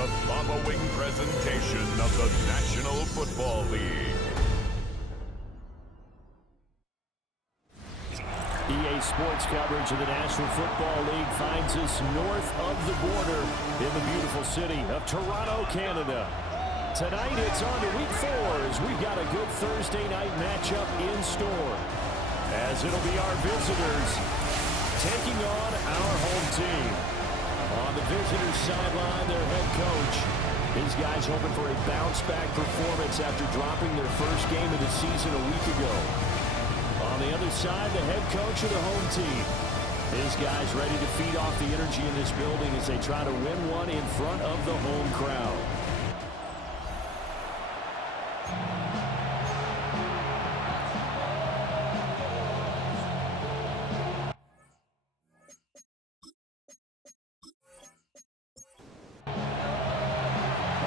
the following presentation of the National Football League. EA Sports coverage of the National Football League finds us north of the border in the beautiful city of Toronto, Canada. Tonight it's on to Week 4 as we've got a good Thursday night matchup in store. As it'll be our visitors taking on our home team. On the visitors' sideline, their head coach. His guys hoping for a bounce-back performance after dropping their first game of the season a week ago. On the other side, the head coach of the home team. His guys ready to feed off the energy in this building as they try to win one in front of the home crowd.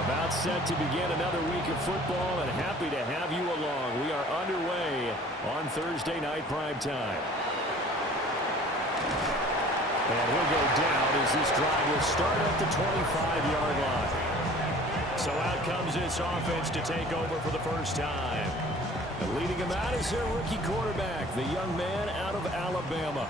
About set to begin another week of football, and happy to have you along. We are underway on Thursday night primetime. And he'll go down as this drive will start at the 25-yard line. So out comes this offense to take over for the first time. And leading him out is their rookie quarterback, the young man out of Alabama.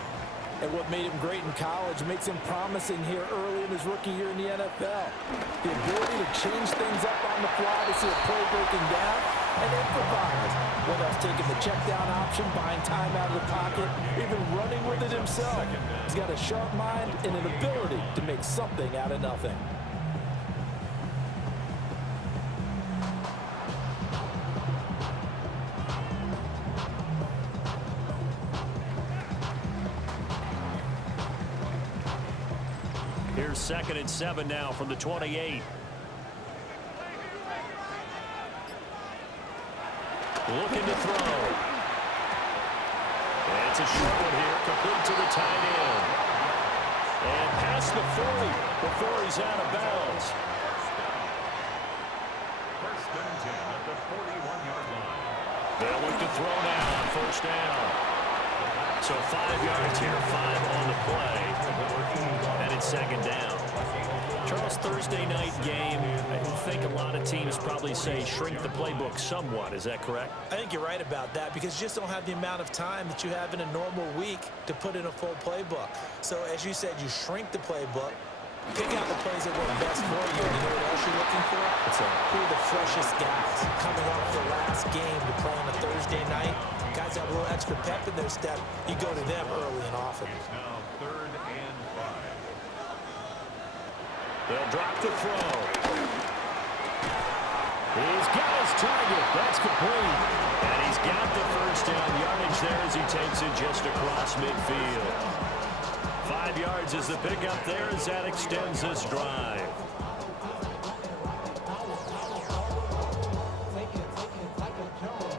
And what made him great in college makes him promising here early in his rookie year in the NFL. The ability to change things up on the fly to see a play breaking down and improvise. Whether it's taking the check down option, buying time out of the pocket, even running with it himself. He's got a sharp mind and an ability to make something out of nothing. Here's 2nd and 7 now from the 28. Looking to throw. And it's a short one here, complete to the tight end. And past the 40 before he's out of bounds. First and 10 at the 41-yard line. They'll look to throw now on first down. So 5 yards here, 5 on the play. And it's 2nd down. Charles, Thursday night game, I think a lot of teams probably say shrink the playbook somewhat. Is that correct? I think you're right about that because you just don't have the amount of time that you have in a normal week to put in a full playbook. So as you said, you shrink the playbook, pick out the plays that work best for you. And you know what else you're looking for? Who are the freshest guys coming off the last game to play on a Thursday night? Guys have a little extra pep in their step. You go to them early and often. It's now 3rd and 5. They'll drop the throw. He's got his target. That's complete. And he's got the first down yardage there as he takes it just across midfield. 5 yards is the pickup there as that extends this drive.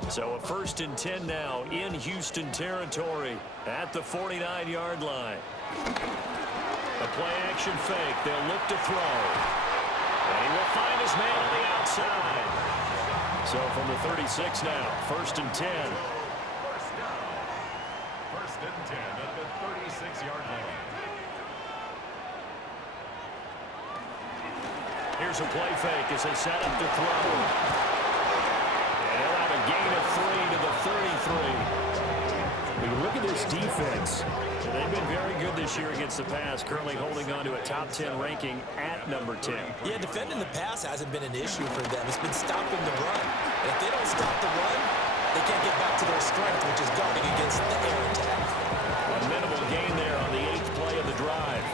So a 1st and 10 now in Houston territory at the 49-yard line. A play-action fake. They'll look to throw. And he will find his man on the outside. So from the 36 now, 1st and 10. First down. 1st and 10 at the 36-yard line. Here's a play fake as they set up to throw. And he'll have a gain of 3 to the 33. When you look at this defense, they've been very good this year against the pass, currently holding on to a top 10 ranking at number 10. Yeah, defending the pass hasn't been an issue for them. It's been stopping the run. And if they don't stop the run, they can't get back to their strength, which is guarding against the air attack. A minimal gain there on the 8th play of the drive.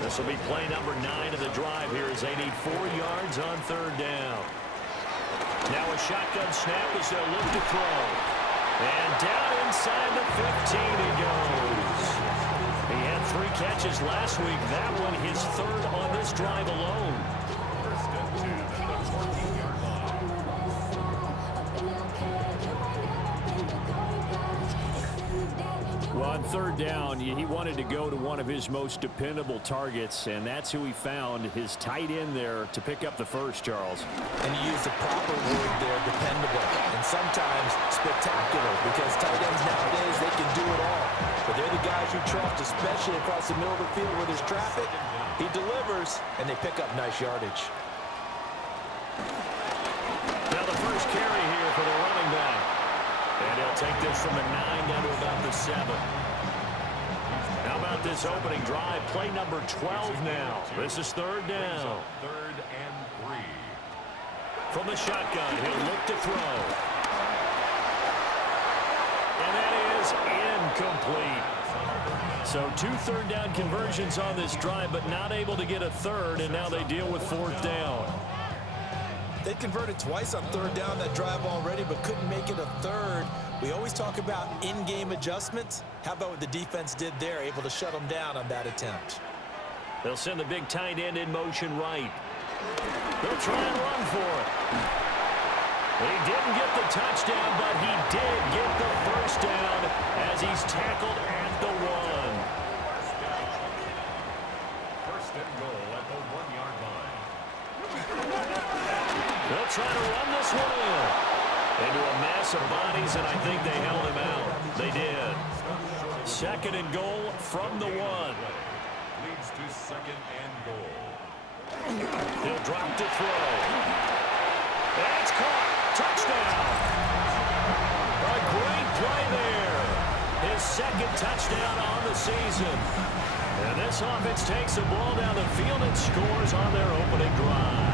This will be play number 9 of the drive here as they need 4 yards on 3rd down. Now a shotgun snap as they'll look to throw. And down inside the 15 he goes. He had 3 catches last week. That one his 3rd on this drive alone. First and 10 at the 14-yard line. Well, on 3rd down, he wanted to go to one of his most dependable targets, and that's who he found, his tight end there, to pick up the first, Charles. And you use the proper word there, dependable, and sometimes spectacular, because tight ends nowadays, they can do it all. But they're the guys you trust, especially across the middle of the field where there's traffic. He delivers, and they pick up nice yardage. carry here for the running back. And he'll take this from the 9 down to about the 7. How about this opening drive? Play number 12 now. This is third down. Third and 3. From the shotgun, he'll look to throw. And that is incomplete. So 2 third-down conversions on this drive, but not able to get a third, and now they deal with fourth down. They converted twice on third down that drive already, but couldn't make it a third. We always talk about in-game adjustments. How about what the defense did there, able to shut them down on that attempt? They'll send the big tight end in motion right. They'll try and run for it. He didn't get the touchdown, but he did get the first down as he's tackled at the 1. First and goal at the 1-yard line. They'll try to run this one in. Into a mass of bodies, and I think they held him out. They did. Second and goal from the 1. Leads to second and goal. He'll drop to throw. That's caught. Touchdown. A great play there. His second touchdown on the season. And this offense takes the ball down the field and scores on their opening drive.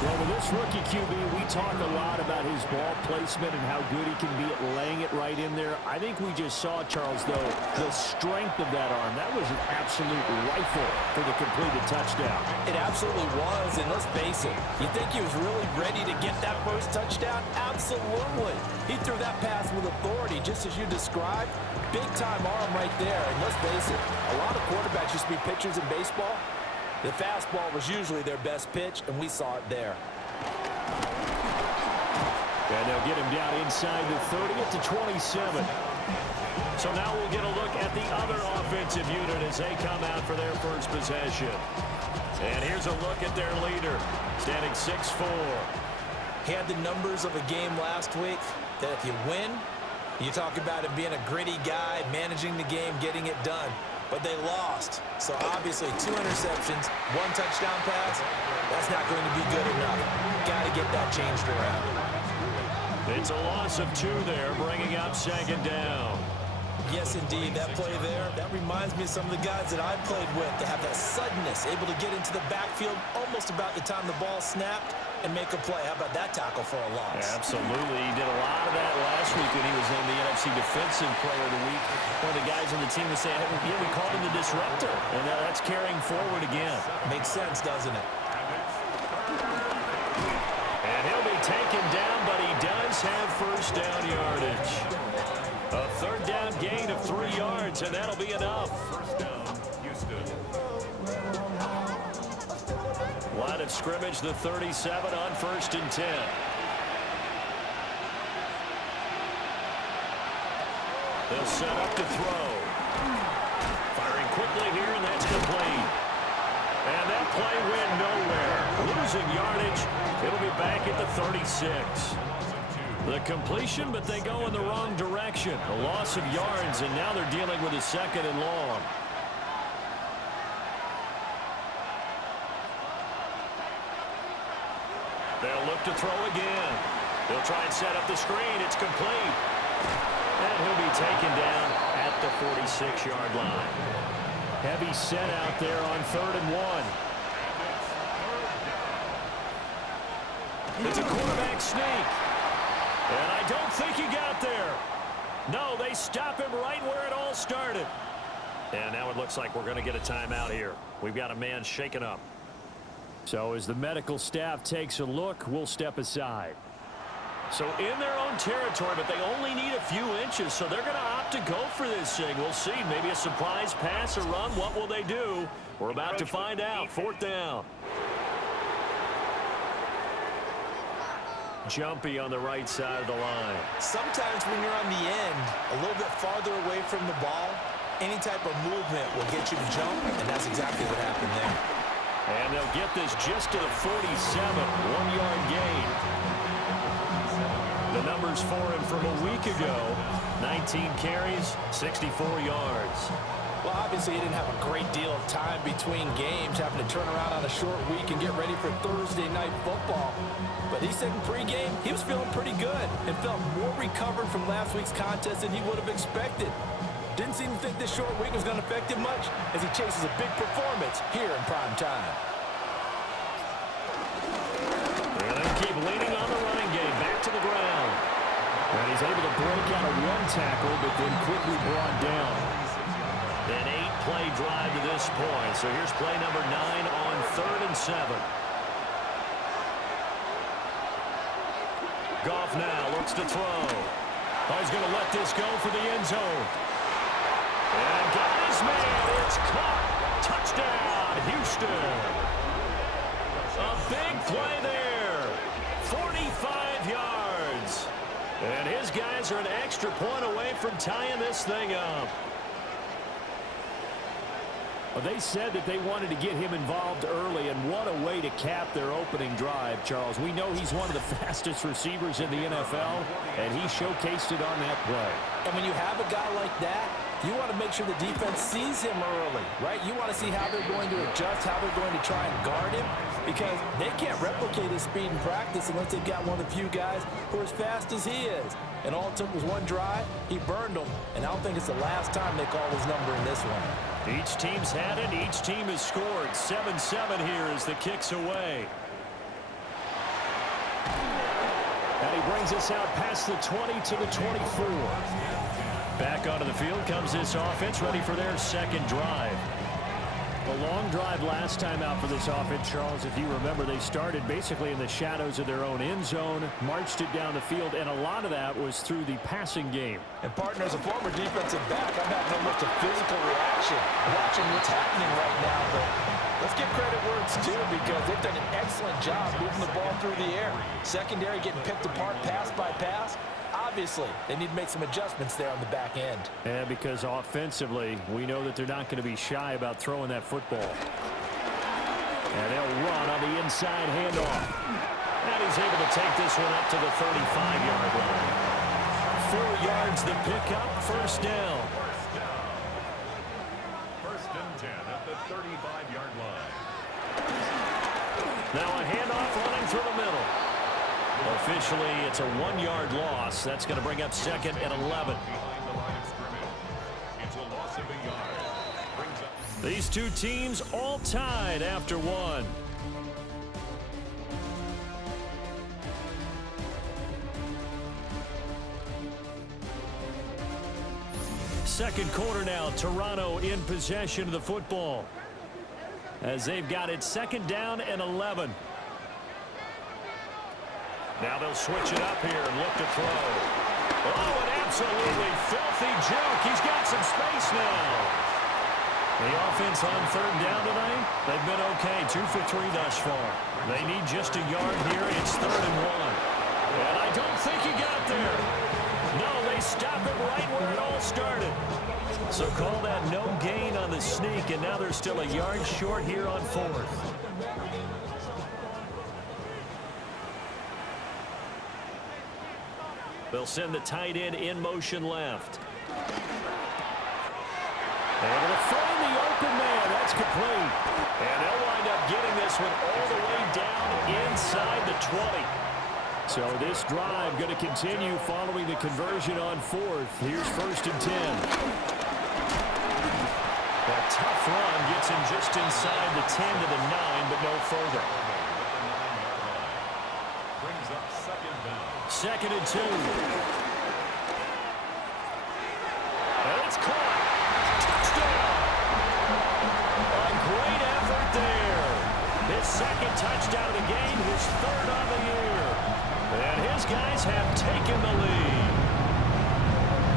Well, with this rookie QB, we talk a lot about his ball placement and how good he can be at laying it right in there. I think we just saw, Charles, though, the strength of that arm. That was an absolute rifle for the completed touchdown. It absolutely was, and let's face it, you think he was really ready to get that first touchdown? Absolutely. He threw that pass with authority, just as you described. Big-time arm right there, and let's face it, a lot of quarterbacks used to be pitchers in baseball. The fastball was usually their best pitch, and we saw it there. And they'll get him down inside the 30 at the 27. So now we'll get a look at the other offensive unit as they come out for their first possession. And here's a look at their leader, standing 6'4". He had the numbers of a game last week that if you win, you talk about him being a gritty guy, managing the game, getting it done. But they lost. So obviously 2 interceptions, 1 touchdown pass, that's not going to be good enough. Got to get that changed around. It's a loss of 2 there, bringing up second down. Yes, indeed. That play there, that reminds me of some of the guys that I played with. They have that suddenness, able to get into the backfield almost about the time the ball snapped and make a play. How about that tackle for a loss? Yeah, absolutely. He did a lot of that last week when he was named the NFC Defensive Player of the Week. One of the guys on the team was saying, hey, yeah, we called him the disruptor. And that's carrying forward again. Makes sense, doesn't it? And he'll be taken down, but he does have first down yardage. A third down gain of 3 yards, and that'll be enough. First down, Houston. Line of scrimmage, the 37 on 1st and 10. They'll set up to throw. Firing quickly here, and that's complete. And that play went nowhere. Losing yardage. It'll be back at the 36. The completion, but they go in the wrong direction. A loss of yards, and now they're dealing with a second and long. They'll look to throw again. They'll try and set up the screen. It's complete. And he'll be taken down at the 46-yard line. Heavy set out there on 3rd and 1. It's a quarterback sneak. And I don't think he got there. No, they stop him right where it all started. And now it looks like we're going to get a timeout here. We've got a man shaken up. So as the medical staff takes a look, we'll step aside. So in their own territory, but they only need a few inches, so they're going to opt to go for this thing. We'll see. Maybe a surprise pass or run. What will they do? We're about to find out. 4th down. Jumpy on the right side of the line. Sometimes when you're on the end, a little bit farther away from the ball, any type of movement will get you to jump, and that's exactly what happened there. And they'll get this just to the 47, 1-yard gain. The numbers for him from a week ago, 19 carries, 64 yards. Well, obviously, he didn't have a great deal of time between games, having to turn around on a short week and get ready for Thursday night football. But he said in pregame, he was feeling pretty good and felt more recovered from last week's contest than he would have expected. Didn't seem to think this short week was going to affect him much as he chases a big performance here in prime time. And they keep leaning on the running game, back to the ground. And he's able to break out of one tackle, but then quickly brought down. An 8-play drive to this point. So here's play number 9 on 3rd and 7. Goff now looks to throw. Oh, he's going to let this go for the end zone. And got his man. It's caught. Touchdown, Houston. A big play there. 45 yards. And his guys are an extra point away from tying this thing up. Well, they said that they wanted to get him involved early, and what a way to cap their opening drive, Charles. We know he's one of the fastest receivers in the NFL, and he showcased it on that play. And when you have a guy like that, you want to make sure the defense sees him early, right? You want to see how they're going to adjust, how they're going to try and guard him, because they can't replicate his speed in practice unless they've got one of the few guys who are as fast as he is. And all it took was one drive. He burned them, and I don't think it's the last time they call his number in this one. Each team's had it. Each team has scored. 7-7 here as the kick's away. And he brings us out past the 20 to the 24. Back onto the field comes this offense, ready for their second drive. A long drive last time out for this offense, Charles. If you remember, they started basically in the shadows of their own end zone, marched it down the field, and a lot of that was through the passing game. And, partner, as a former defensive back, I'm having almost a physical reaction watching what's happening right now. But let's give credit where it's due, because they've done an excellent job moving the ball through the air. Secondary getting picked apart pass by pass. Obviously, they need to make some adjustments there on the back end. And because offensively, we know that they're not going to be shy about throwing that football. And they'll run on the inside handoff. And he's able to take this one up to the 35-yard line. 4 yards the pickup, first down. First and 10 at the 35-yard line. Now a handoff running through the middle. Officially, it's a 1-yard loss. That's going to bring up 2nd and 11. These two teams all tied after one. Second quarter now, Toronto in possession of the football, as they've got it 2nd down and 11. Now they'll switch it up here and look to throw. Oh, an absolutely filthy joke. He's got some space now. The offense on 3rd down tonight, they've been okay. 2 for 3 thus far. They need just a yard here. It's 3rd and 1. And I don't think he got there. No, they stop it right where it all started. So call that no gain on the sneak, and now they're still a yard short here on 4th. They'll send the tight end in motion left. Able to find the open man. That's complete. And they'll wind up getting this one all the way down inside the 20. So this drive going to continue following the conversion on 4th. Here's 1st and 10. A tough run gets him just inside the 10 to the 9, but no further. Brings up 2nd down. 2nd and 2. And it's caught. Touchdown. A great effort there. His 2nd touchdown of the game, his 3rd on the year. And his guys have taken the lead.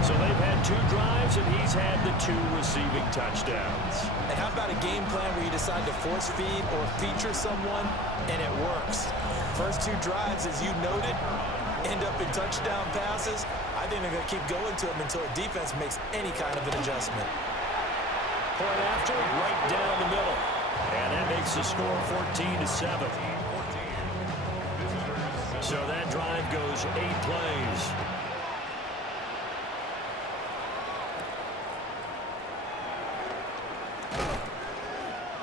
So they've had 2 drives, and he's had the 2 receiving touchdowns. And how about a game plan where you decide to force feed or feature someone, and it works? First 2 drives, as you noted, end up in touchdown passes. I think they're going to keep going to them until the defense makes any kind of an adjustment. Point after, right down the middle. And that makes the score 14-7. So that drive goes 8 plays.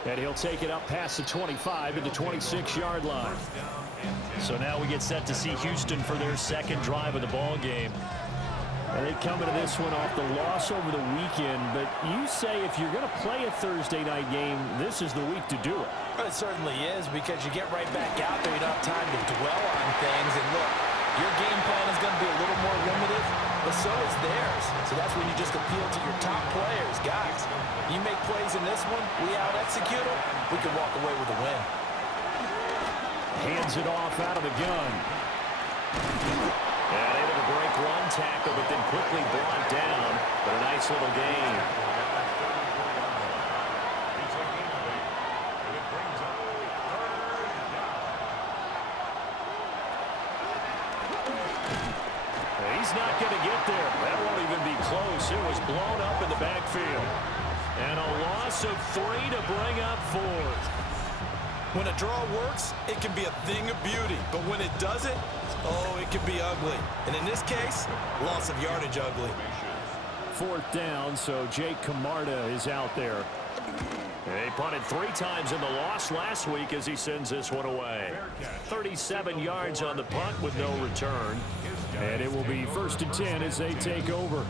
And he'll take it up past the 25 at the 26-yard line. So now we get set to see Houston for their second drive of the ball game. And they come into this one off the loss over the weekend. But you say if you're going to play a Thursday night game, this is the week to do it. Well, it certainly is, because you get right back out there. You don't have time to dwell on things. And look, your game plan is going to be a little more limited, but so is theirs. So that's when you just appeal to your top players. Guys, you make plays in this one, we out-execute them, we can walk away with a win. Hands it off out of the gun. And able to break one tackle, but then quickly brought down. But a nice little gain. He's not going to get there. That won't even be close. It was blown up in the backfield. And a loss of 3 to bring up 4. When a draw works, it can be a thing of beauty. But when it doesn't, oh, it can be ugly. And in this case, loss of yardage ugly. 4th down, so Jake Camarda is out there. He punted 3 times in the loss last week as he sends this one away. 37 yards on the punt with no return. And it will be 1st and 10 as they take over.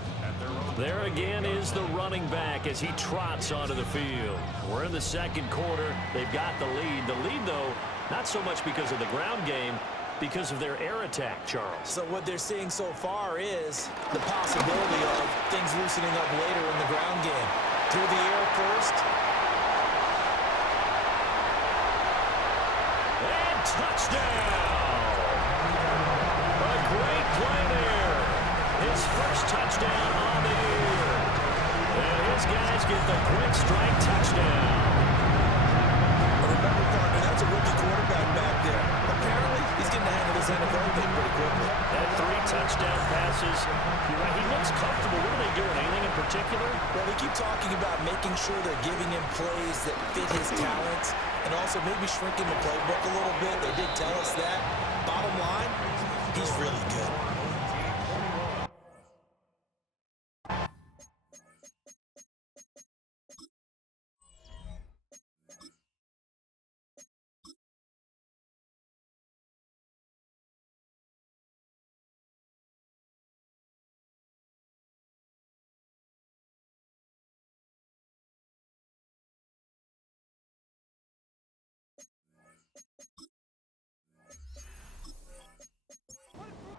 There again is the running back as he trots onto the field. We're in the second quarter. They've got the lead. The lead, though, not so much because of the ground game, because of their air attack, Charles. So what they're seeing so far is the possibility of things loosening up later in the ground game. Through the air first. And touchdown! A great play there. His first touchdown on the year. And his guys get the quick strike touchdown. But remember, partner, that's a rookie quarterback back there. Apparently, he's getting to handle this NFL thing pretty quickly. That 3 touchdown passes. You're right, he looks comfortable. What are they doing? Anything in particular? Well, they keep talking about making sure they're giving him plays that fit his talents and also maybe shrinking the playbook a little bit. They did tell us that. Bottom line, he's really good.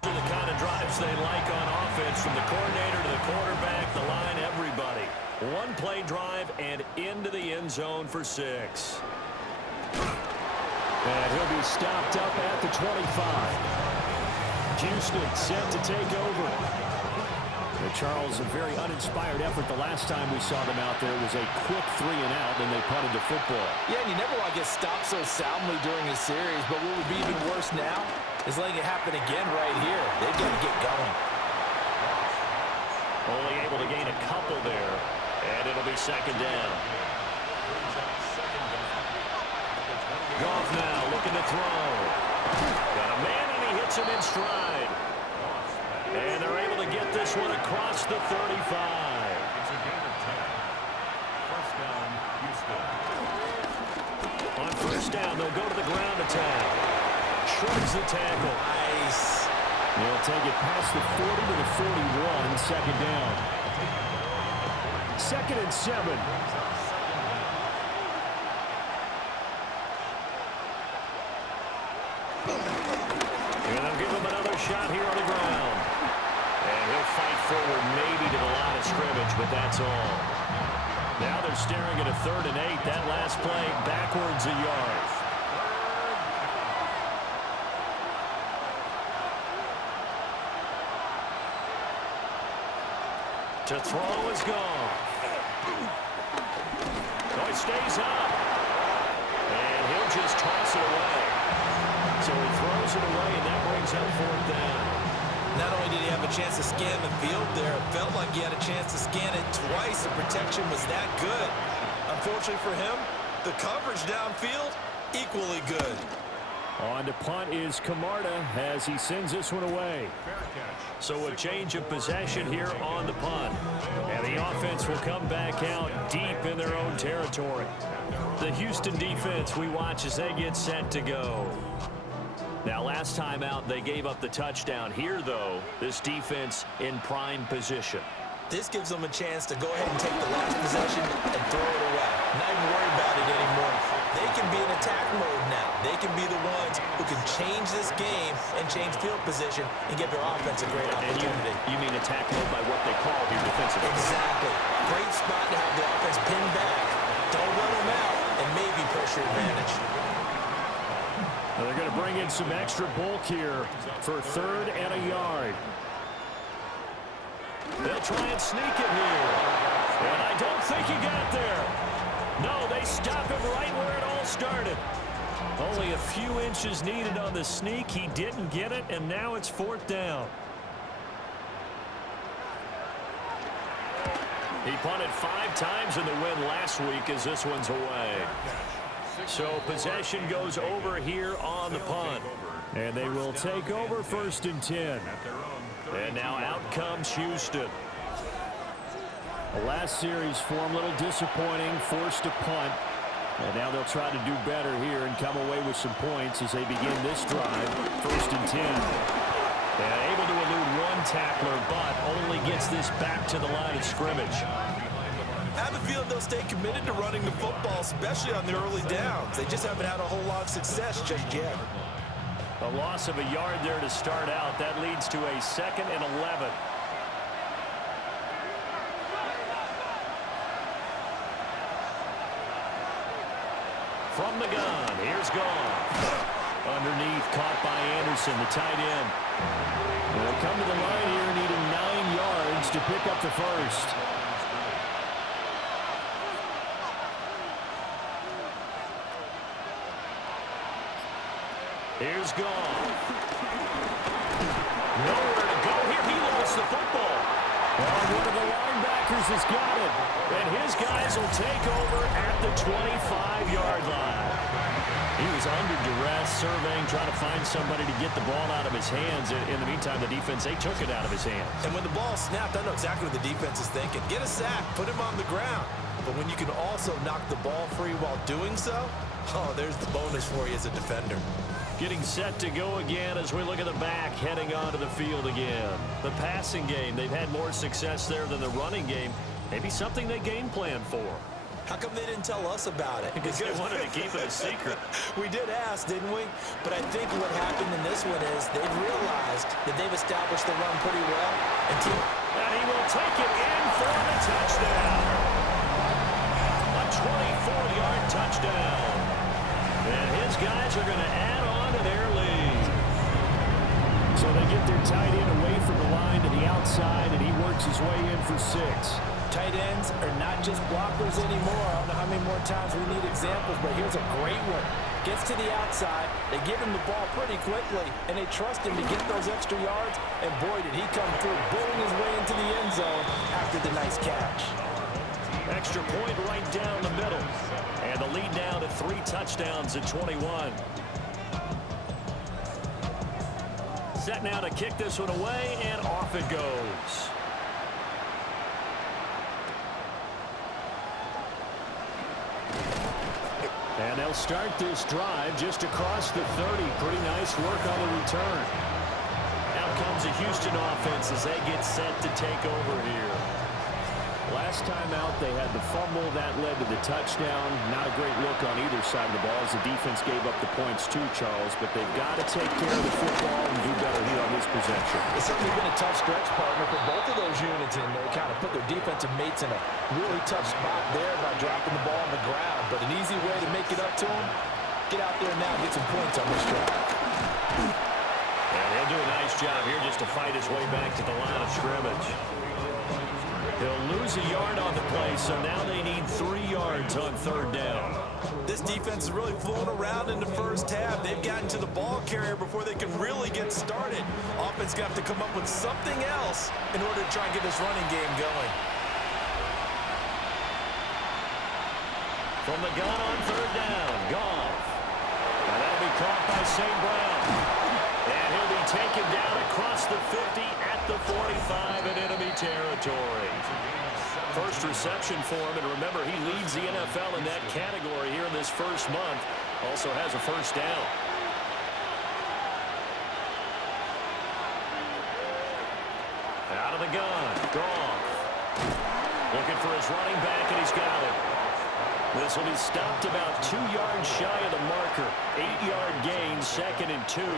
The kind of drives they like on offense, from the coordinator to the quarterback, the line, everybody. 1 play drive and into the end zone for 6. And he'll be stopped up at the 25. Houston set to take over. Charles, a very uninspired effort the last time we saw them out there. It was a quick 3 and out, and they punted the football. Yeah, and you never want to get stopped so soundly during a series, but what would be even worse now is letting it happen again right here. They've got to get going. Only able to gain a couple there, and it'll be 2nd down. Goff now looking to throw. Got a man, and he hits him in stride. And they're able to get this one across the 35. It's a gain of 10. First down, Houston. On 1st down, they'll go to the ground attack. Shrugs the tackle. Nice. They'll take it past the 40 to the 41, 2nd down. 2nd and 7. And they'll give him another shot here on the ground. And he'll fight forward maybe to the line of scrimmage, but that's all. Now they're staring at a 3rd and 8. That last play backwards a yard. To throw is gone. Oh, it stays up. And he'll just toss it away. So he throws it away, and that brings up 4th down. Not only did he have a chance to scan the field there, it felt like he had a chance to scan it twice. The protection was that good. Unfortunately for him, the coverage downfield, equally good. On to punt is Camarda as he sends this one away. So a change of possession here on the punt. And the offense will come back out deep in their own territory. The Houston defense we watch as they get set to go. Now, last time out, they gave up the touchdown. Here, though, this defense in prime position. This gives them a chance to go ahead and take the last possession and throw it away. Not even worry about it anymore. They can be in attack mode now. They can be the ones who can change this game and change field position and give their offense a great opportunity. You mean attack mode by what they call here defensively? Exactly. Great spot to have the offense pinned back. Don't run them out and maybe pressure advantage. Well, they're going to bring in some extra bulk here for 3rd and a yard. They'll try and sneak it here. And I don't think he got there. No, they stop him right where it all started. Only a few inches needed on the sneak. He didn't get it, and now it's 4th down. He punted 5 times in the win last week as this one's away. So possession goes over here on the punt. And they will take over 1st and 10. And now out comes Houston. The last series for them, a little disappointing, forced to punt. And now they'll try to do better here and come away with some points as they begin this drive. 1st and 10. And able to elude one tackler, but only gets this back to the line of scrimmage. I have a feeling they'll stay committed to running the football, especially on the early downs. They just haven't had a whole lot of success just yet. A loss of a yard there to start out. That leads to a 2nd and 11. From the gun, here's Goff. Underneath, caught by Anderson, the tight end. They'll come to the line here needing 9 yards to pick up the first. Here's Goff. Nowhere to go here. He lost the football. Well, one of the linebackers has got it. And his guys will take over at the 25-yard line. He was under duress, surveying, trying to find somebody to get the ball out of his hands. In the meantime, the defense, they took it out of his hands. And when the ball snapped, I know exactly what the defense is thinking. Get a sack, put him on the ground. But when you can also knock the ball free while doing so, oh, there's the bonus for you as a defender. Getting set to go again as we look at the back, heading onto the field again. The passing game, they've had more success there than the running game. Maybe something they game plan for. How come they didn't tell us about it? Because they wanted to keep it a secret. We did ask, didn't we? But I think what happened in this one is they've realized that they've established the run pretty well. And he will take it in for the touchdown. A 24-yard touchdown. And his guys are going to add on to their lead. So they get their tight end away from the line to the outside, and he works his way in for 6. Tight ends are not just blockers anymore. I don't know how many more times we need examples, but here's a great one. Gets to the outside, they give him the ball pretty quickly, and they trust him to get those extra yards, and boy, did he come through, bulling his way into the end zone after the nice catch. Extra point right down the middle. And the lead down to 3 touchdowns at 21. Set now to kick this one away, and off it goes. And they'll start this drive just across the 30. Pretty nice work on the return. Out comes the Houston offense as they get set to take over here. Last time out, they had the fumble. That led to the touchdown. Not a great look on either side of the ball as the defense gave up the points too, Charles. But they've got to take care of the football and do better here on this possession. It's certainly been a tough stretch, partner, for both of those units, and they kind of put their defensive mates in a really tough spot there by dropping the ball on the ground. But an easy way to make it up to them, get out there now and get some points on this drive. And he'll do a nice job here just to fight his way back to the line of scrimmage. He'll lose a yard on the play, so now they need 3 yards on 3rd down. This defense is really flown around in the first half. They've gotten to the ball carrier before they can really get started. Offense going to have to come up with something else in order to try and get this running game going. From the gun on 3rd down, Goff. And that'll be caught by St. Brown. And he'll be taken down across the 50 at the 45 in enemy territory. First reception for him, and remember, he leads the NFL in that category this first month. Also has a first down. Out of the gun. Goff. Looking for his running back, and he's got it. This will be stopped about 2 yards shy of the marker. 8-yard gain, 2nd and 2. And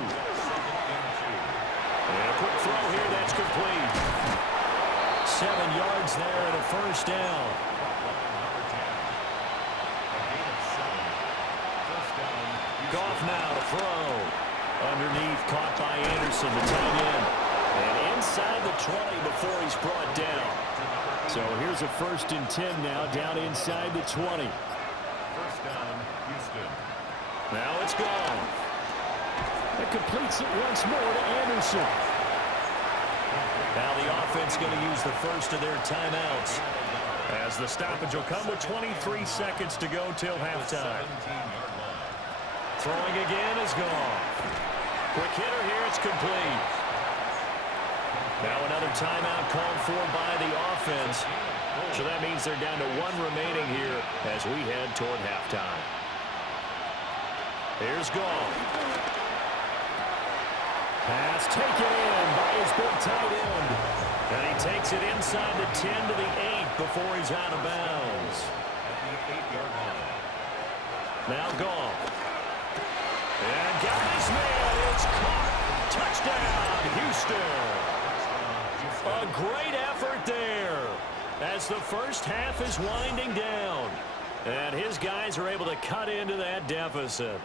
a quick throw here, that's complete. 7 yards there and a first down. Goff now to throw. Underneath, caught by Anderson, the tight end. And inside the 20 before he's brought down. So here's a 1st and 10 now, down inside the 20. First down, Houston. Now it's gone. It completes it once more to Anderson. Now the offense going to use the first of their timeouts, as the stoppage will come with 23 seconds to go till halftime. Throwing again is gone. Quick hitter here, it's complete. Now another timeout called for by the offense. So that means they're down to 1 remaining here as we head toward halftime. Here's Goff. Pass taken in by his big tight end. And he takes it inside the 10 to the 8 before he's out of bounds. At the 8-yard line. Now Goff. And got his man. It's caught. Touchdown, Houston. A great effort there as the first half is winding down. And his guys are able to cut into that deficit.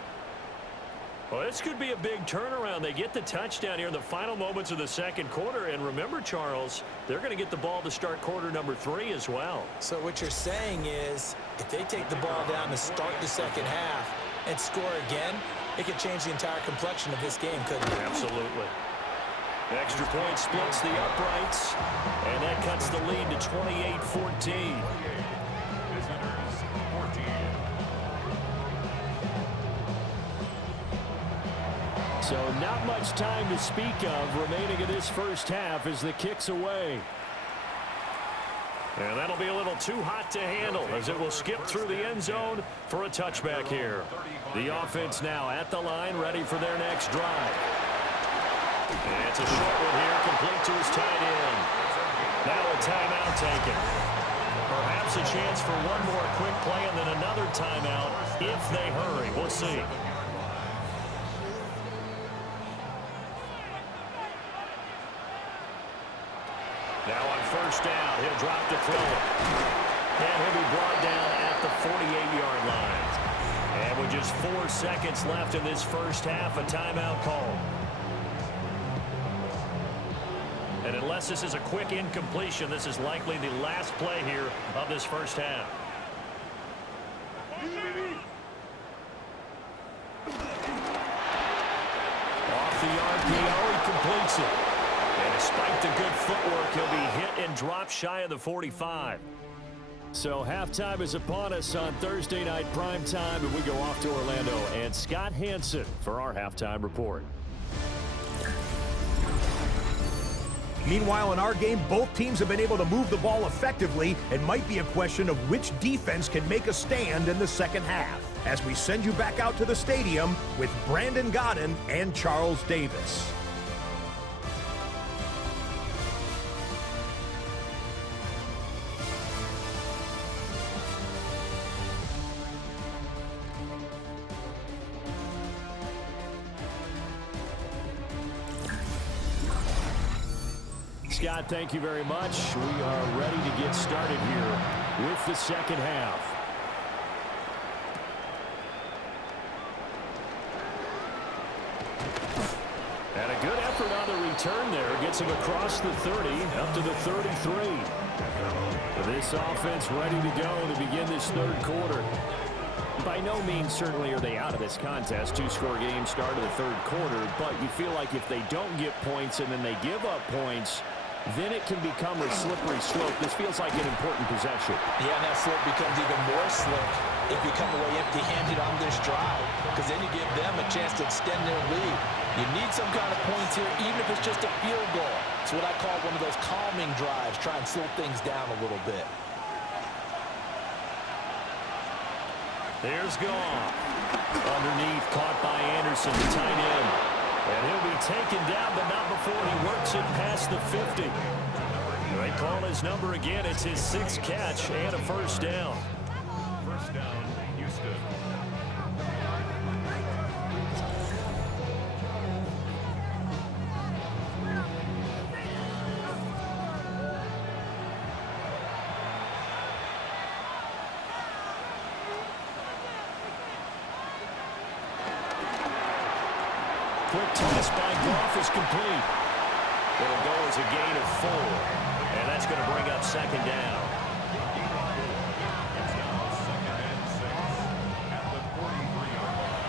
Well, this could be a big turnaround. They get the touchdown here in the final moments of the second quarter. And remember, Charles, they're going to get the ball to start quarter number 3 as well. So what you're saying is if they take the ball down to start the second half and score again, it could change the entire complexion of this game, couldn't it? Absolutely. Extra point splits the uprights, and that cuts the lead to 28-14. Visitors, 14. So not much time to speak of remaining in this first half as the kick's away. And that'll be a little too hot to handle as it will skip through the end zone for a touchback here. The offense now at the line, ready for their next drive. And it's a short one here, complete to his tight end. Now a timeout taken. Perhaps a chance for one more quick play and then another timeout if they hurry. We'll see. Now on first down, he'll drop to throw it. And he'll be brought down at the 48-yard line. And with just 4 seconds left in this first half, a timeout call. And unless this is a quick incompletion, this is likely the last play here of this first half. Off the RPO, he completes it. And despite the good footwork, he'll be hit and dropped shy of the 45. So halftime is upon us on Thursday night primetime, and we go off to Orlando. And Scott Hansen for our halftime report. Meanwhile, in our game, both teams have been able to move the ball effectively. It might be a question of which defense can make a stand in the second half. As we send you back out to the stadium with Brandon Godden and Charles Davis. Scott, thank you very much. We are ready to get started here with the second half. And a good effort on the return there. Gets him across the 30, up to the 33. This offense ready to go to begin this third quarter. By no means certainly are they out of this contest. 2-score game start of the third quarter, but you feel like if they don't get points and then they give up points, then it can become a slippery slope. This feels like an important possession. Yeah, and that slope becomes even more slick if you come away empty-handed on this drive, because then you give them a chance to extend their lead. You need some kind of points here, even if it's just a field goal. It's what I call one of those calming drives, try and slow things down a little bit. There's Goff. Underneath, caught by Anderson, the tight end. And he'll be taken down, but not before he works it past the 50. They call his number again. It's his 6th catch and a first down. First down, Houston. Quick toss by Goff is complete. It'll go as a gain of 4. And that's going to bring up second down. It's now 2nd and 6 at the 43-yard line.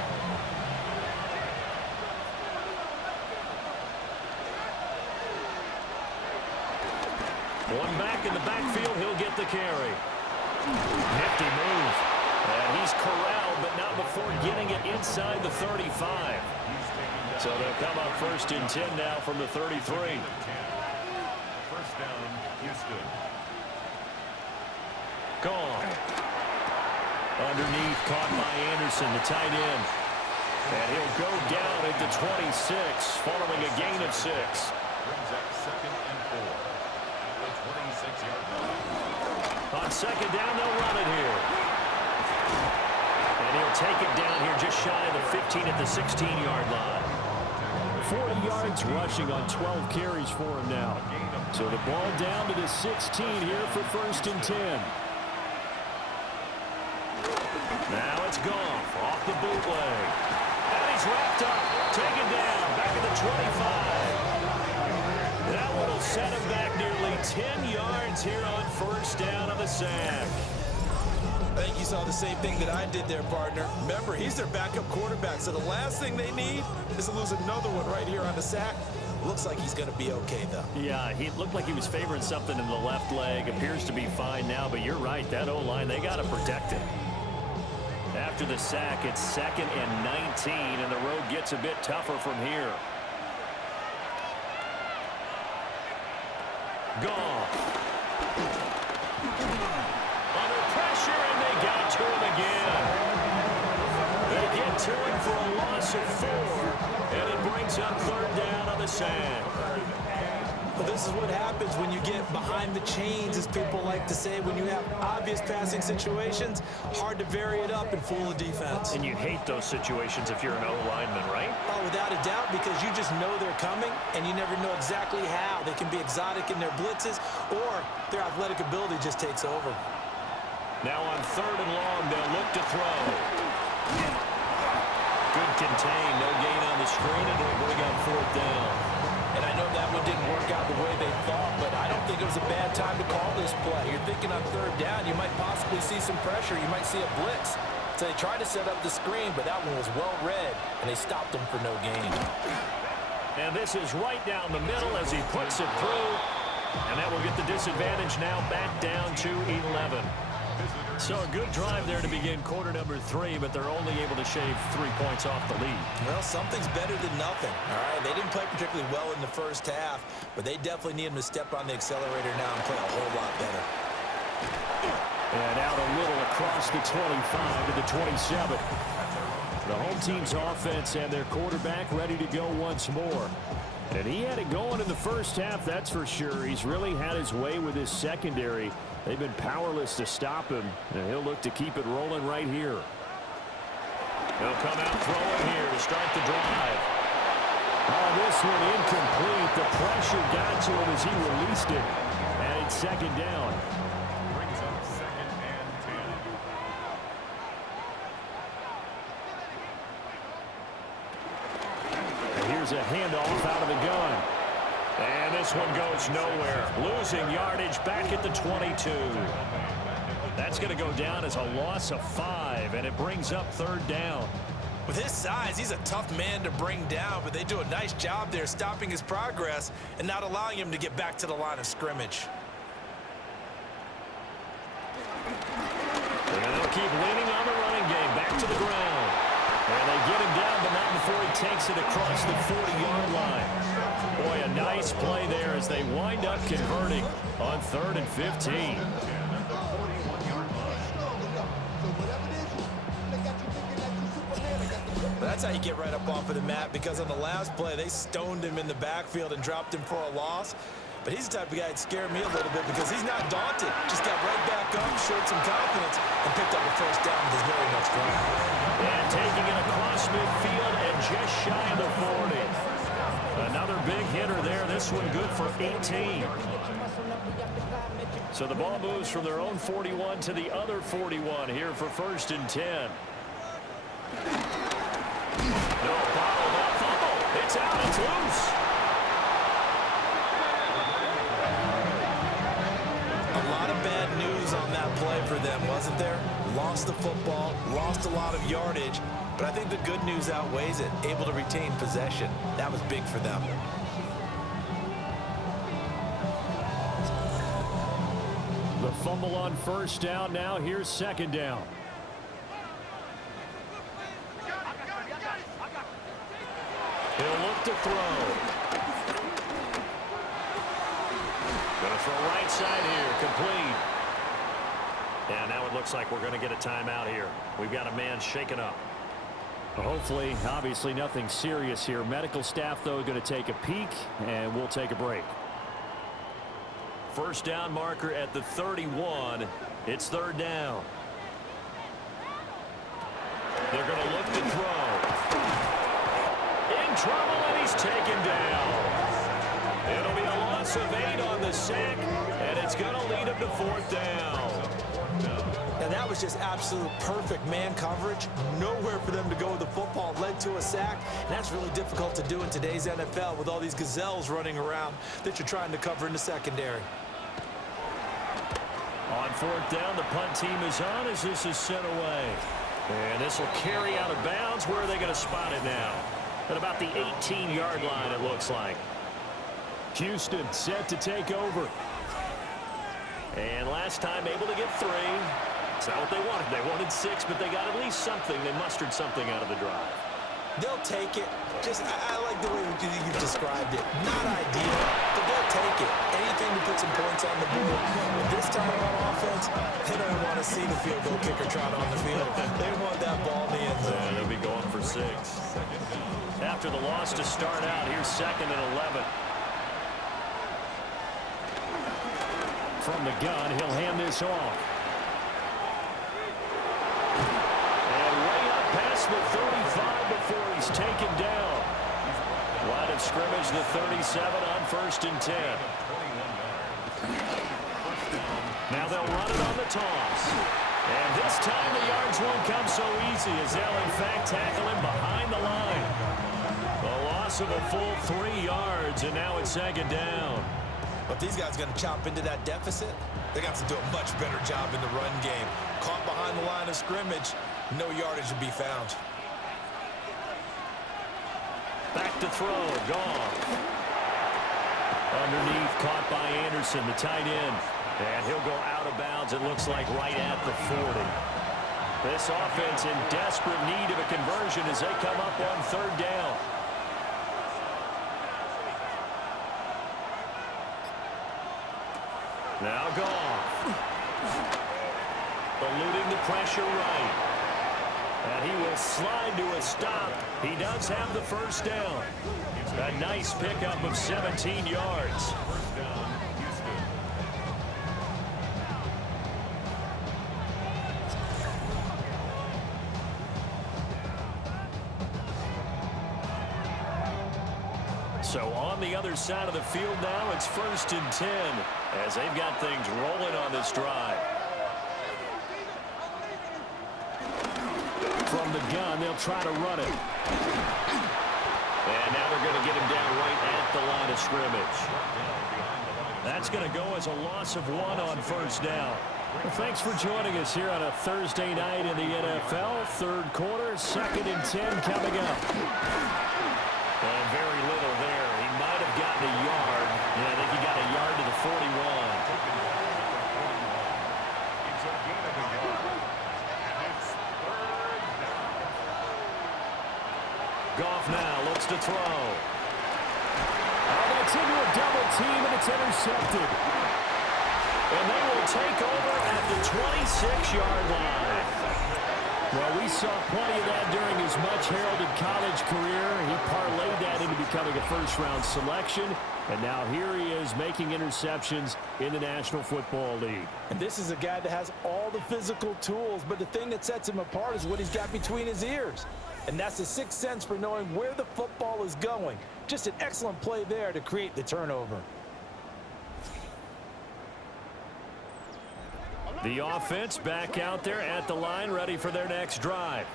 One back in the backfield, he'll get the carry. Nifty move. And he's corralled, but not before getting it inside the 35. So they'll come up 1st and 10 now from the 33. First down, Houston. Gone. Underneath, caught by Anderson, the tight end. And he'll go down at the 26, following a gain of 6. Brings up 2nd and 4 at the 26-yard line. On second down, they'll run it here. And he'll take it down here just shy of the 15 at the 16-yard line. 40 yards rushing on 12 carries for him now. So the ball down to the 16 here for 1st and 10. Now it's Goff off the bootleg. And he's wrapped up, taken down, back at the 25. That one will set him back nearly 10 yards here on 1st down on the sack. I think you saw the same thing that I did there, partner. Remember, he's their backup quarterback, so the last thing they need is to lose another one right here on the sack. Looks like he's going to be okay, though. Yeah, he looked like he was favoring something in the left leg. Appears to be fine now, but you're right. That O-line, they got to protect it. After the sack, it's 2nd and 19, and the road gets a bit tougher from here. Goff. Under pressure, and they got to him again. They get to him for a loss of 4, and it brings up 3rd down on the sack. Well, this is what happens when you get behind the chains, as people like to say. When you have obvious passing situations, hard to vary it up and fool the defense. And you hate those situations if you're an O-lineman, right? Oh, without a doubt, because you just know they're coming, and you never know exactly how. They can be exotic in their blitzes, or their athletic ability just takes over. Now on 3rd and long, they'll look to throw. Good contain, no gain on the screen, and it'll bring up 4th down. And I know that one didn't work out the way they thought, but I don't think it was a bad time to call this play. You're thinking on 3rd down, you might possibly see some pressure. You might see a blitz. So they tried to set up the screen, but that one was well read, and they stopped them for no gain. And this is right down the middle as he puts it through. And that will get the disadvantage now back down to 11. So a good drive there to begin quarter number 3, but they're only able to shave 3 points off the lead. Well, something's better than nothing, all right? They didn't play particularly well in the first half, but they definitely need them to step on the accelerator now and play a whole lot better. And out a little across the 25 to the 27. The home team's offense and their quarterback ready to go once more. And he had it going in the first half, that's for sure. He's really had his way with his secondary. They've been powerless to stop him, and he'll look to keep it rolling right here. He'll come out throwing here to start the drive. Oh, this one incomplete. The pressure got to him as he released it. And it's 2nd down. Brings up 2nd and 10. And here's a handoff out of the gun. And this one goes nowhere. Losing yardage back at the 22. That's going to go down as a loss of 5, and it brings up 3rd down. With his size, he's a tough man to bring down, but they do a nice job there stopping his progress and not allowing him to get back to the line of scrimmage. And they'll keep leaning on the running game. Back to the ground. And they get him down, but not before he takes it across the 40-yard line. Boy, a nice play there as they wind up converting on 3rd and 15. That's how you get right up off of the mat, because on the last play, they stoned him in the backfield and dropped him for a loss. But he's the type of guy that scared me a little bit because he's not daunted. Just got right back up, showed some confidence, and picked up a first down with his very next drive. And taking it across midfield and just shy of the 40. Another big hitter there. This one good for 18. So the ball moves from their own 41 to the other 41 here for 1st and 10. No, bottled up fumble. It's out. It's loose. A lot of bad news on that play for them, wasn't there? Lost the football, lost a lot of yardage, but I think the good news outweighs it. Able to retain possession. That was big for them. The fumble on 1st down. Now here's 2nd down. He'll look to throw. Going to throw right side here, complete. And now it looks like we're going to get a timeout here. We've got a man shaken up. Hopefully, obviously nothing serious here. Medical staff, though, going to take a peek, and we'll take a break. 1st down marker at the 31. It's 3rd down. They're going to look to throw. In trouble, and he's taken down. It'll be a loss of 8 on the sack, and it's going to lead him to 4th down. And that was just absolute perfect man coverage. Nowhere for them to go with the football. Led to a sack. And that's really difficult to do in today's NFL with all these gazelles running around that you're trying to cover in the secondary. On 4th down, the punt team is on as this is sent away. And this will carry out of bounds. Where are they going to spot it now? At about the 18-yard line, it looks like. Houston set to take over. And last time able to get 3. It's not what they wanted. They wanted 6, but they got at least something. They mustered something out of the drive. They'll take it. I like the way you've described it. Not ideal, but they'll take it. Anything to put some points on the board. But this time on offense, they don't want to see the field goal kicker trot on the field. They want that ball in the end zone. Yeah, they'll be going for 6. After the loss to start out, here's 2nd and 11. From the gun, he'll hand this off. And way up past the 35 before he's taken down. Line of scrimmage, the 37 on 1st and 10. Now they'll run it on the toss. And this time the yards won't come so easy as they'll in fact tackle him behind the line. A loss of a full 3 yards, and now it's 2nd down. But these guys are going to chop into that deficit. They're going to have to do a much better job in the run game. Caught behind the line of scrimmage, no yardage to be found. Back to throw, gone. Underneath, caught by Anderson, the tight end. And he'll go out of bounds, it looks like, right at the 40. This offense in desperate need of a conversion as they come up on 3rd down. Now Goff. Eluding the pressure right. And he will slide to a stop. He does have the 1st down. A nice pickup of 17 yards. So on the other side of the field now, it's 1st and 10 as they've got things rolling on this drive. From the gun, they'll try to run it. And now they're going to get him down right at the line of scrimmage. That's going to go as a loss of 1 on 1st down. Well, thanks for joining us here on a Thursday night in the NFL. 3rd quarter, 2nd and 10 coming up. And very little there. He might have gotten a yard. Yeah, I think he got a yard to the 41. Goff now looks to throw. Oh, that's into a double team, and it's intercepted. And they will take over at the 26-yard line. Well, we saw plenty of that during his much-heralded college career. He parlayed that into becoming a first-round selection, and now here he is making interceptions in the National Football League. And this is a guy that has all the physical tools, but the thing that sets him apart is what he's got between his ears. And that's the sixth sense for knowing where the football is going. Just an excellent play there to create the turnover. The offense back out there at the line, ready for their next drive.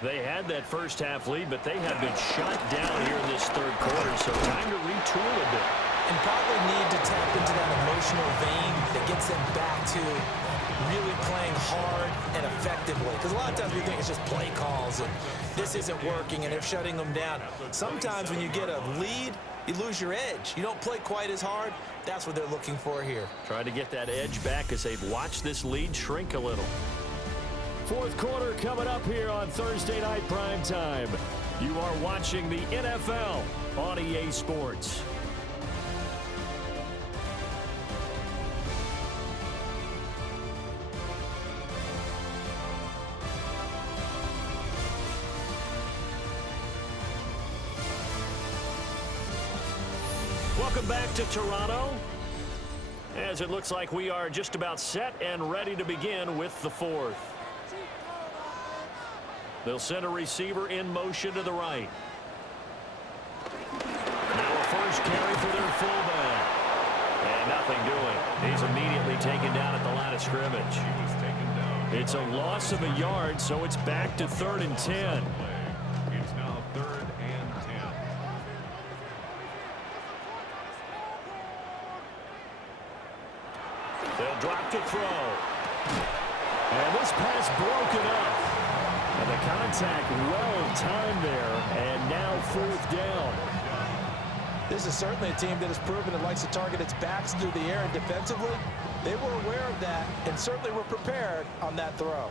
They had that first half lead, but they have been shut down here in this third quarter, so time to retool a bit. And probably need to tap into that emotional vein that gets them back to really playing hard and effectively. Because a lot of times we think it's just play calls and this isn't working and they're shutting them down. Sometimes when you get a lead, you lose your edge. You don't play quite as hard. That's what they're looking for here. Trying to get that edge back as they've watched this lead shrink a little. Fourth quarter coming up here on Thursday Night Primetime. You are watching the NFL on EA Sports. Welcome back to Toronto, as it looks like we are just about set and ready to begin with the fourth. They'll send a receiver in motion to the right. Now a first carry for their fullback. And nothing doing. He's immediately taken down at the line of scrimmage. It's a loss of a yard, so it's back to 3rd and 10. It's now 3rd and 10. They'll drop to throw. And this pass broken up. And the contact well timed there, and now 4th down. This is certainly a team that has proven it likes to target its backs through the air, and defensively, they were aware of that and certainly were prepared on that throw.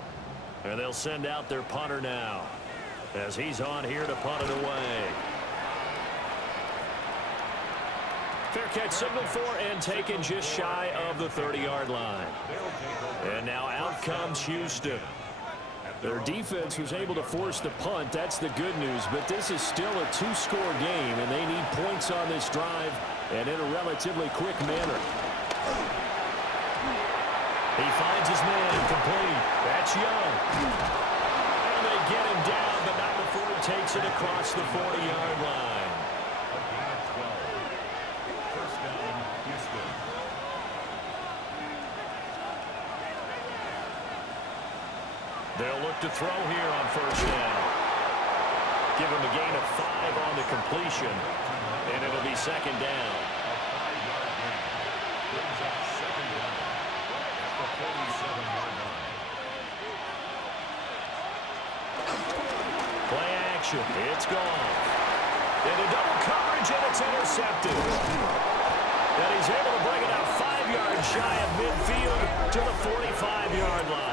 And they'll send out their punter now as he's on here to punt it away. Fair catch signaled for and taken just shy of the 30-yard line. And now out comes Houston. Their defense was able to force the punt. That's the good news. But this is still a 2-score game, and they need points on this drive and in a relatively quick manner. He finds his man complete. That's Young. And they get him down, but not before he takes it across the 40-yard line. First down, Houston. They'll look to throw here on first down. Give him a gain of 5 on the completion, and it'll be 2nd down. A 5-yard gain. Brings up 2nd down at the 47-yard line. Play action. It's gone. Into double coverage, and it's intercepted. And he's able to bring it out 5 yards shy of midfield to the 45-yard line.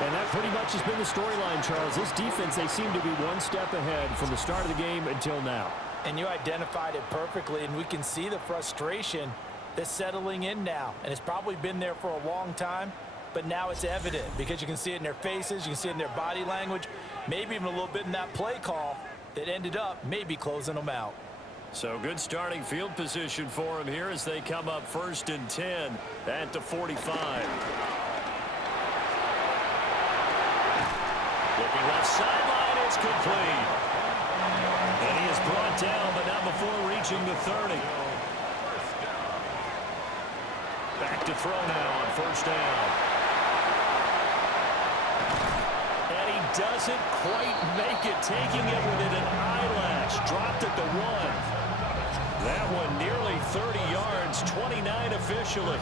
And that pretty much has been the storyline, Charles. This defense, they seem to be one step ahead from the start of the game until now. And you identified it perfectly, and we can see the frustration that's settling in now. And it's probably been there for a long time, but now it's evident because you can see it in their faces, you can see it in their body language, maybe even a little bit in that play call that ended up maybe closing them out. So good starting field position for him here as they come up 1st and 10 at the 45. Looking left sideline, it's complete. And he is brought down, but not before reaching the 30. Back to throw now on 1st down. And he doesn't quite make it, taking it within an eyelash. Dropped at the 1. That one nearly 30 yards, 29 officially.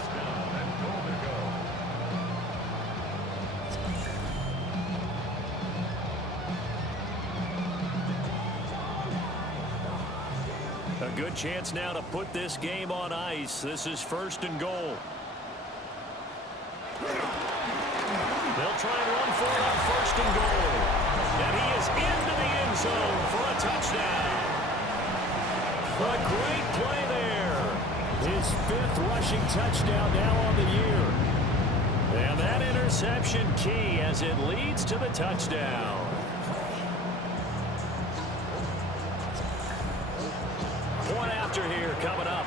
A good chance now to put this game on ice. This is 1st and goal. They'll try and run for it on 1st and goal. And he is into the end zone for a touchdown. A great play there. His 5th rushing touchdown now on the year. And And that interception key as it leads to the touchdown. Point after here coming up.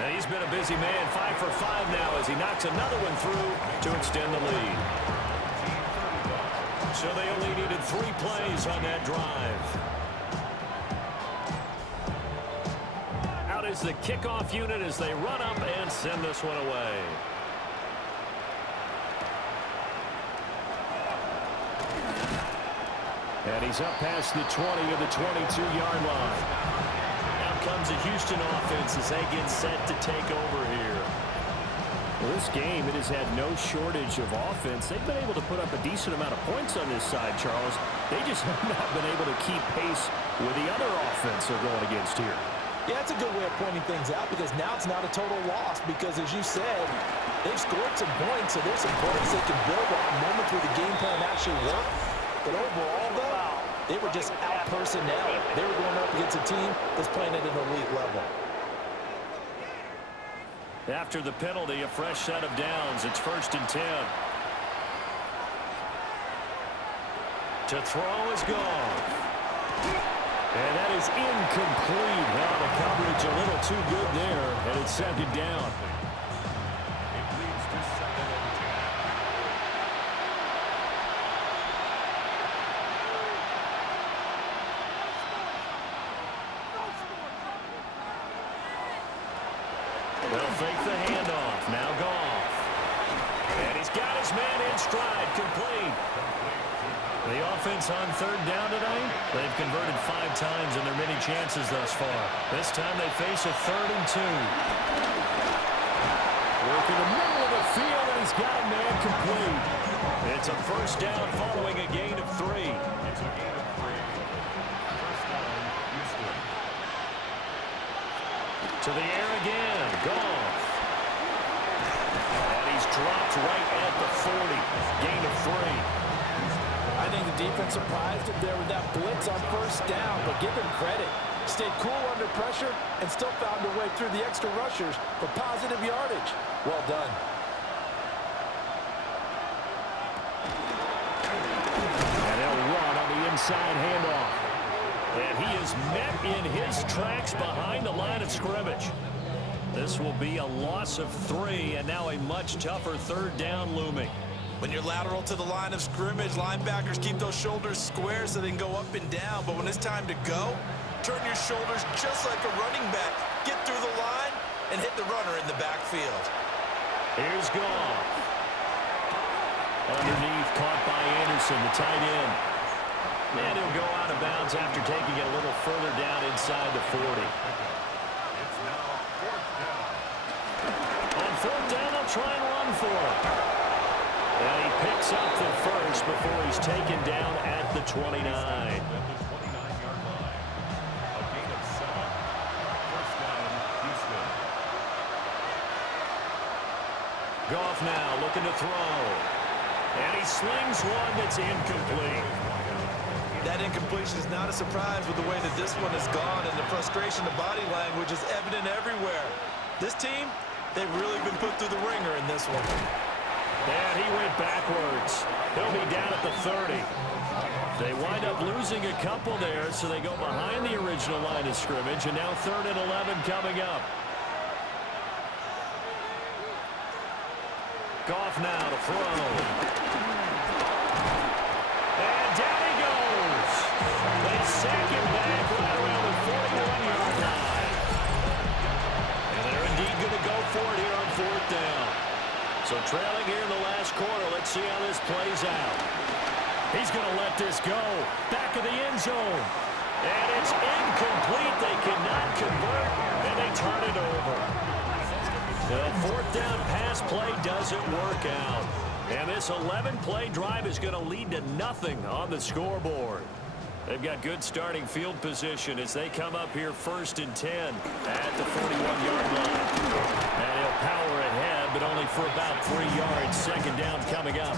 And he's been a busy man, 5 for 5 now as he knocks another one through to extend the lead. So they only needed 3 plays on that drive. Out is the kickoff unit as they run up and send this one away. And he's up past the 20 of the 22-yard line. Now comes the Houston offense as they get set to take over here. Well, this game, it has had no shortage of offense. They've been able to put up a decent amount of points on this side, Charles. They just have not been able to keep pace with the other offense they're going against here. Yeah, it's a good way of pointing things out because now it's not a total loss because, as you said, they've scored some points, so there's some points they can build on, moments where the game plan actually worked. But overall, though, they were just out-personnel. They were going up against a team that's playing at an elite level. After the penalty, a fresh set of downs. It's 1st and 10. To throw is gone. And that is incomplete. Now the coverage a little too good there, and it's 2nd down. It leads to 2nd and 10. They'll fake the handoff. Now Goff. And he's got his man in stride. Complete. The offense on 3rd down tonight, they've converted 5 times in their many chances thus far. This time they face a 3rd and 2. Working the middle of the field, and he's got a man complete. It's a 1st down following a gain of 3. It's a gain of 3. 1st down, Houston. To the air again. Goff. And he's dropped right at the 40. Gain of 3. I think the defense surprised him there with that blitz on 1st down, but give him credit. Stayed cool under pressure and still found a way through the extra rushers for positive yardage. Well done. And they'll run on the inside handoff. And he is met in his tracks behind the line of scrimmage. This will be a loss of 3, and now a much tougher 3rd down looming. When you're lateral to the line of scrimmage, linebackers keep those shoulders square so they can go up and down. But when it's time to go, turn your shoulders just like a running back. Get through the line and hit the runner in the backfield. Here's Goff. Underneath, caught by Anderson, the tight end. And he'll go out of bounds after taking it a little further down inside the 40. It's now 4th down. On 4th down, they'll try and run for it. And he picks up the 1st before he's taken down at the 29. At the 29-yard line. A gain of 7. 1st down, Houston. Goff now looking to throw. And he slings one that's incomplete. That incompletion is not a surprise with the way that this one has gone, and the frustration, the body language is evident everywhere. This team, they've really been put through the ringer in this one. And he went backwards. He'll be down at the 30. They wind up losing a couple there, so they go behind the original line of scrimmage, and now 3rd and 11 coming up. Goff now to throw. And down he goes. They sack him back right around the 41-yard line. And they're indeed going to go for it here on 4th down. So trailing here in the last quarter, let's see how this plays out. He's going to let this go. Back of the end zone. And it's incomplete. They cannot convert, and they turn it over. The 4th down pass play doesn't work out. And this 11-play drive is going to lead to nothing on the scoreboard. They've got good starting field position as they come up here 1st and 10 at the 41-yard line. And he'll power ahead, but only for about 3 yards. 2nd down coming up.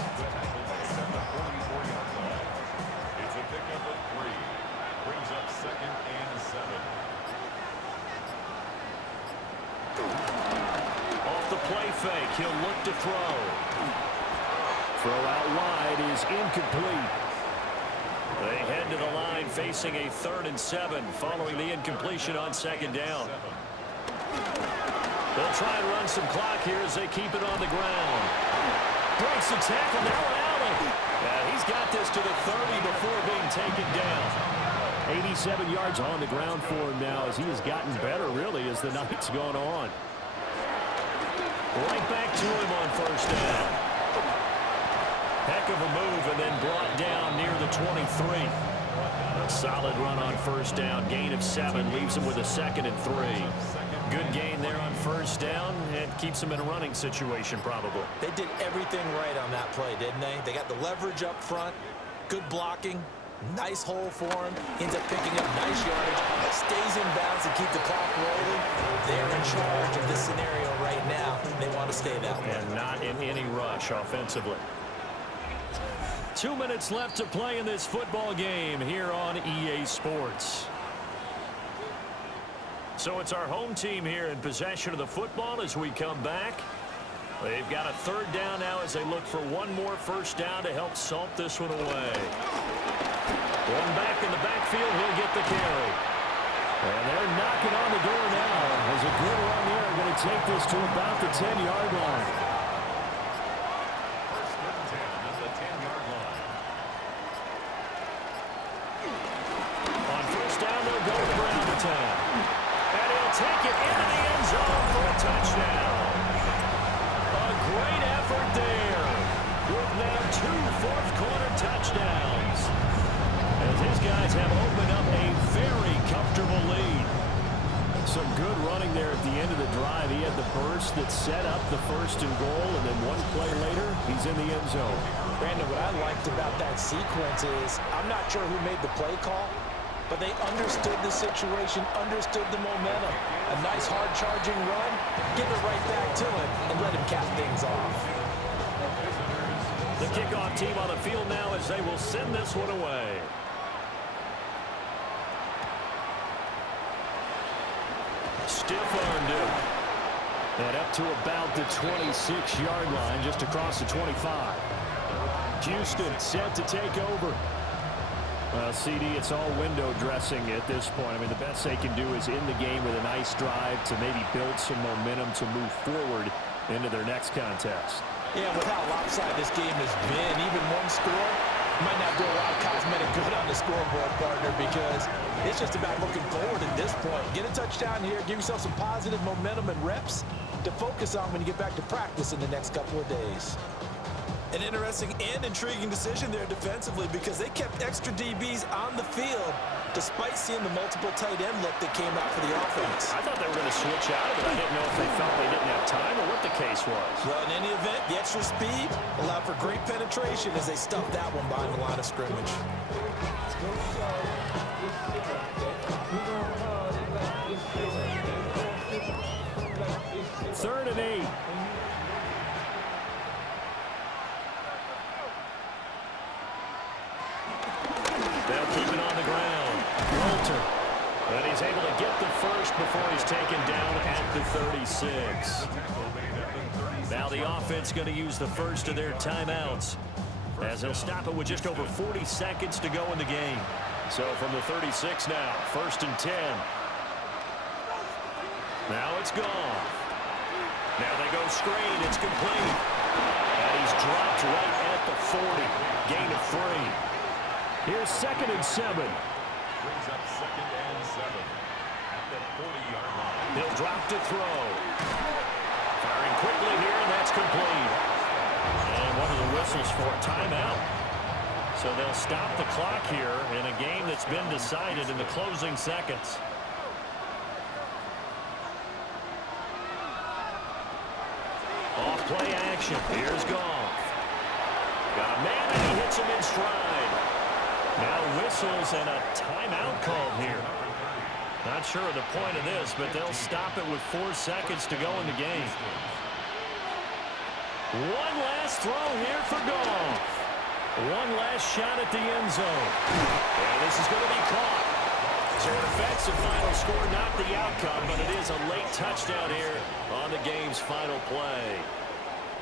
It's a pickup of 3. Brings up 2nd and 7. fake. He'll look to throw. Throw out wide is incomplete. They head to the line facing a 3rd and 7 following the incompletion on 2nd down. They'll try and run some clock here as they keep it on the ground. Breaks the tackle. Now Allen. Yeah, he's got this to the 30 before being taken down. 87 yards on the ground for him now as he has gotten better, really, as the night's gone on. Right back to him on 1st down. Heck of a move and then brought down near the 23. A solid run on 1st down. Gain of 7 leaves him with a 2nd and 3. Good gain there on 1st down and keeps him in a running situation probably. They did everything right on that play, didn't they? They got the leverage up front, good blocking, nice hole for him. Ends up picking up nice yardage, stays in bounds to keep the clock rolling. They're in charge of this scenario right now. They want to stay that way. And not in any rush offensively. 2 minutes left to play in this football game here on EA Sports. So it's our home team here in possession of the football as we come back. They've got a 3rd down now as they look for one more 1st down to help salt this one away. One back in the backfield, he'll get the carry. And they're knocking on the door now. There's a good run there. Going to take this to about the 10-yard line. First and 10 at the 10-yard line. On 1st down, they'll go around the 10. And he'll take it into the end zone for a touchdown. A great effort there with now 2 fourth-quarter touchdowns. As his guys have opened up a very comfortable lead. Some good running there at the end of the drive. He had the burst that set up the 1st and goal, and then one play later, he's in the end zone. Brandon, what I liked about that sequence is I'm not sure who made the play call, but they understood the situation, understood the momentum. A nice hard charging run, give it right back to him, and let him cap things off. The kickoff team on the field now as they will send this one away. Stiff armed him. And up to about the 26-yard line, just across the 25. Houston set to take over. Well, CD, it's all window dressing at this point. I mean, the best they can do is in the game with a nice drive to maybe build some momentum to move forward into their next contest. Yeah, with how lopsided this game has been, even one score might not do a lot of cosmetic good on the scoreboard, partner, because it's just about looking forward at this point. Get a touchdown here, give yourself some positive momentum and reps to focus on when you get back to practice in the next couple of days. An interesting and intriguing decision there defensively because they kept extra DBs on the field despite seeing the multiple tight end look that came out for the offense. I thought they were going to switch out of it. I didn't know if they felt they didn't have time or what the case was. Well, in any event, the extra speed allowed for great penetration as they stuffed that one behind the line of scrimmage. 3rd and 8. They'll keep it on the ground. Walter. But he's able to get the first before he's taken down at the 36. Now the offense going to use the first of their timeouts as they'll stop it with just over 40 seconds to go in the game. So from the 36 now, 1st and 10. Now it's gone. Now they go screen. It's complete. And he's dropped right at the 40. Gain of 3. Here's 2nd and 7. Brings up 2nd and 7 at the 40-yard line. He'll drop to throw. Firing quickly here, and that's complete. And one of the whistles for a timeout. So they'll stop the clock here in a game that's been decided in the closing seconds. Off play action. Here's Goff. Got a man, and he hits him in stride. Now whistles and a timeout called here. Not sure of the point of this, but they'll stop it with 4 seconds to go in the game. One last throw here for Goff. One last shot at the end zone. And this is going to be caught. So it affects the final score, not the outcome, but it is a late touchdown here on the game's final play.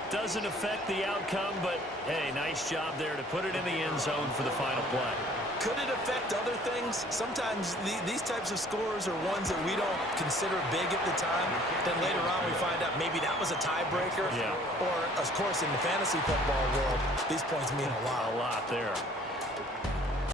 Doesn't affect the outcome, but, hey, nice job there to put it in the end zone for the final play. Could it affect other things? Sometimes these types of scores are ones that we don't consider big at the time. Then later on we find out maybe that was a tiebreaker. Yeah. Or, of course, in the fantasy football world, these points mean a lot. A lot there.